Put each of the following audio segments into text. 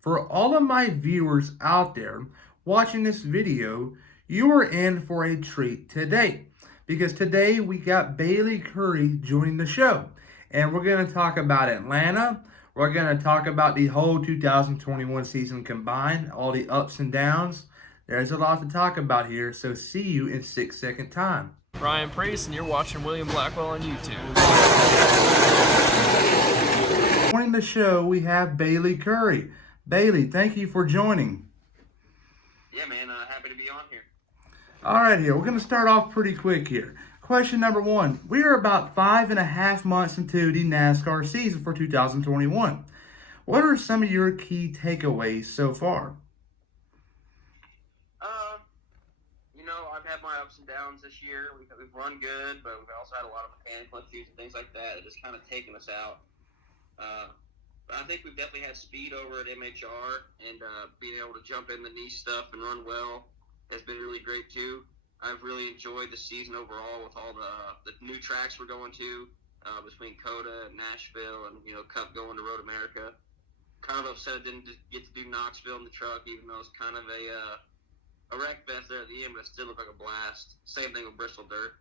For all of my viewers out there watching this video, you are in for a treat today. Because today we got Bayley Currey joining the show. And we're going to talk about Atlanta. We're going to talk about the whole 2021 season combined, all the ups and downs. There's a lot to talk about here, so see you in 6-second time. Ryan Priest, and you're watching William Blackwell on YouTube. Joining the show, we have Bayley Currey. Bayley, thank you for joining. Yeah, man, happy to be on here. All right, here. We're going to start off pretty quick here. Question number one. We are about 5.5 months into the NASCAR season for 2021. What are some of your key takeaways so far? I've had my ups and downs this year. We've run good, but we've also had a lot of mechanical issues and things like that that just kind of taken us out. But I think we've definitely had speed over at MHR, and being able to jump in the niche stuff and run well has been really great too. I've really enjoyed the season overall with all the new tracks we're going to between COTA and Nashville, and Cup going to Road America. Kind of upset I didn't get to do Knoxville in the truck, even though it was kind of a wreck fest there at the end, but it still looked like a blast. Same thing with Bristol Dirt.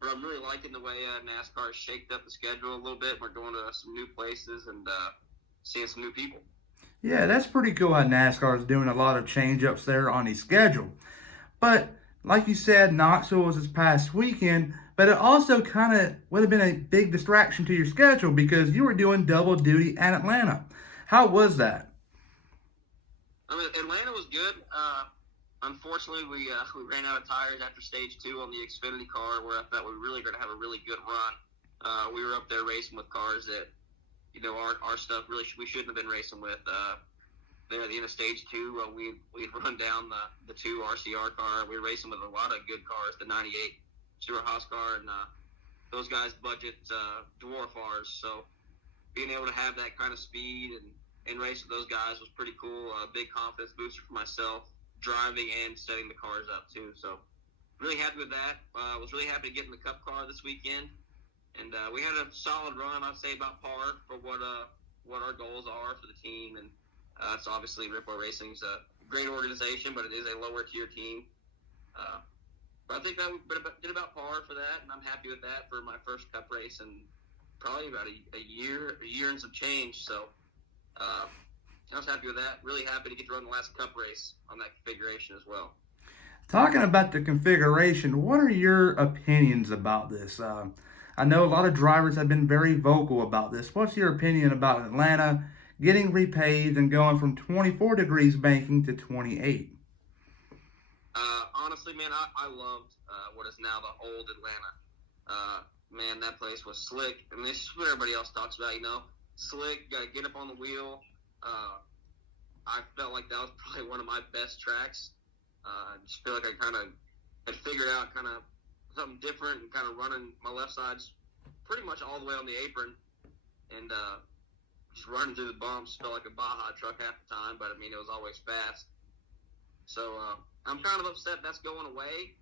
But I'm really liking the way NASCAR has shaped up the schedule a little bit. We're going to some new places and seeing some new people. Yeah, that's pretty cool how NASCAR is doing a lot of change-ups there on the schedule. But like you said, Knoxville was this past weekend, but it also kind of would have been a big distraction to your schedule because you were doing double duty at Atlanta. How was that? Atlanta was good. Unfortunately, we ran out of tires after stage 2 on the Xfinity car, where I thought we were really going to have a really good run. We were up there racing with cars that, our stuff really we shouldn't have been racing with. There at the end of stage 2, we'd run down the 2 RCR car. We were racing with a lot of good cars, the 98 Stuart Haas car, and those guys' budget dwarf ours. So being able to have that kind of speed and race with those guys was pretty cool. Big confidence booster for myself, driving and setting the cars up too. So really happy with that. Was really happy to get in the Cup car this weekend, and we had a solid run. I'd say about par for what our goals are for the team. And it's obviously Ripple Racing's a great organization, but it is a lower tier team. But I think that we did about par for that, and I'm happy with that for my first Cup race in probably about a year and some change. So I was happy with that. Really happy to get to run the last Cup race on that configuration as well. Talking about the configuration, what are your opinions about this? I know a lot of drivers have been very vocal about this. What's your opinion about Atlanta getting repaved and going from 24 degrees banking to 28? Honestly, man, I loved what is now the old Atlanta. Man, that place was slick. I mean, this is what everybody else talks about, Slick, you got to get up on the wheel. I felt like that was probably one of my best tracks. I just feel like I kind of had figured out kind of something different and kind of running my left sides pretty much all the way on the apron, and just running through the bumps. Felt like a Baja truck half the time, but I mean, it was always fast. So I'm kind of upset that's going away.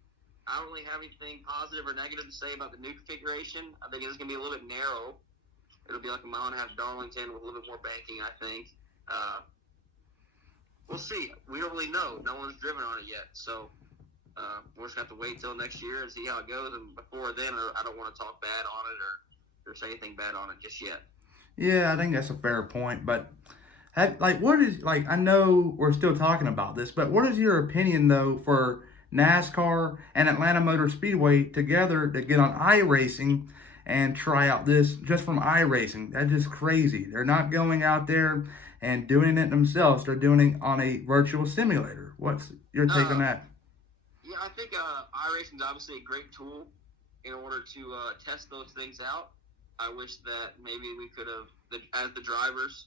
I don't really have anything positive or negative to say about the new configuration. I think it's going to be a little bit narrow. It'll be like a 1.5 mile Darlington with a little bit more banking, I think. We'll see. We don't really know. No one's driven on it yet. So we'll just have to wait till next year and see how it goes. And before then, I don't want to talk bad on it or say anything bad on it just yet. Yeah, I think that's a fair point. But I know we're still talking about this, but what is your opinion though for NASCAR and Atlanta Motor Speedway together to get on iRacing and try out this just from iRacing? That's just crazy. They're not going out there and doing it themselves. They're doing it on a virtual simulator. What's your take on that? Yeah, I think iRacing is obviously a great tool in order to test those things out. I wish that maybe we could have, as the drivers,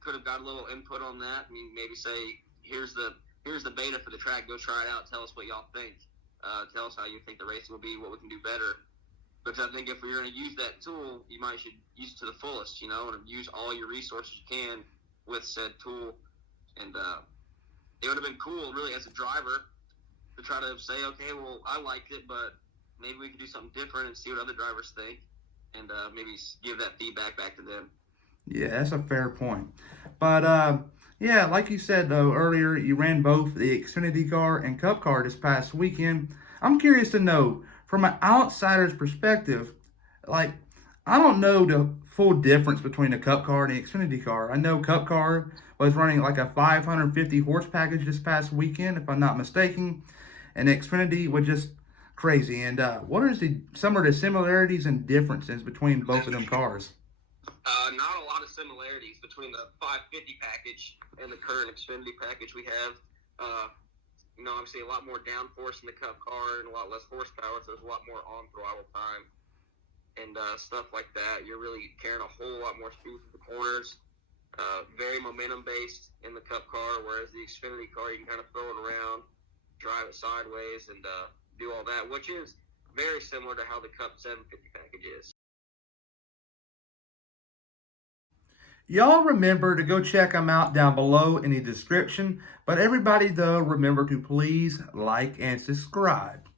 could have got a little input on that. I mean, maybe say, here's the beta for the track. Go try it out. Tell us what y'all think. Tell us how you think the racing will be, what we can do better. Because I think if we're going to use that tool, you should use it to the fullest, and use all your resources you can with said tool. And it would have been cool, really, as a driver, to try to say, okay, well, I liked it, but maybe we can do something different and see what other drivers think, and maybe give that feedback back to them. Yeah, that's a fair point. But yeah, like you said though earlier, you ran both the Xfinity car and Cup car this past weekend. I'm curious to know, from an outsider's perspective, like I don't know the full difference between the Cup car and the Xfinity car. I know Cup car was running like a 550 horse package this past weekend, if I'm not mistaken, and Xfinity was just crazy. And what are some of the similarities and differences between both of them cars? Not a lot of similarities between the 550 package and the current Xfinity package we have. Obviously a lot more downforce in the Cup car and a lot less horsepower, so there's a lot more on throttle time and stuff like that. You're really carrying a whole lot more speed through the corners. Very momentum based in the Cup car, whereas the Xfinity car you can kind of throw it around, drive it sideways, and do all that, which is very similar to how the Cup 750 package is. Y'all remember to go check them out down below in the description. But everybody, though, remember to please like and subscribe.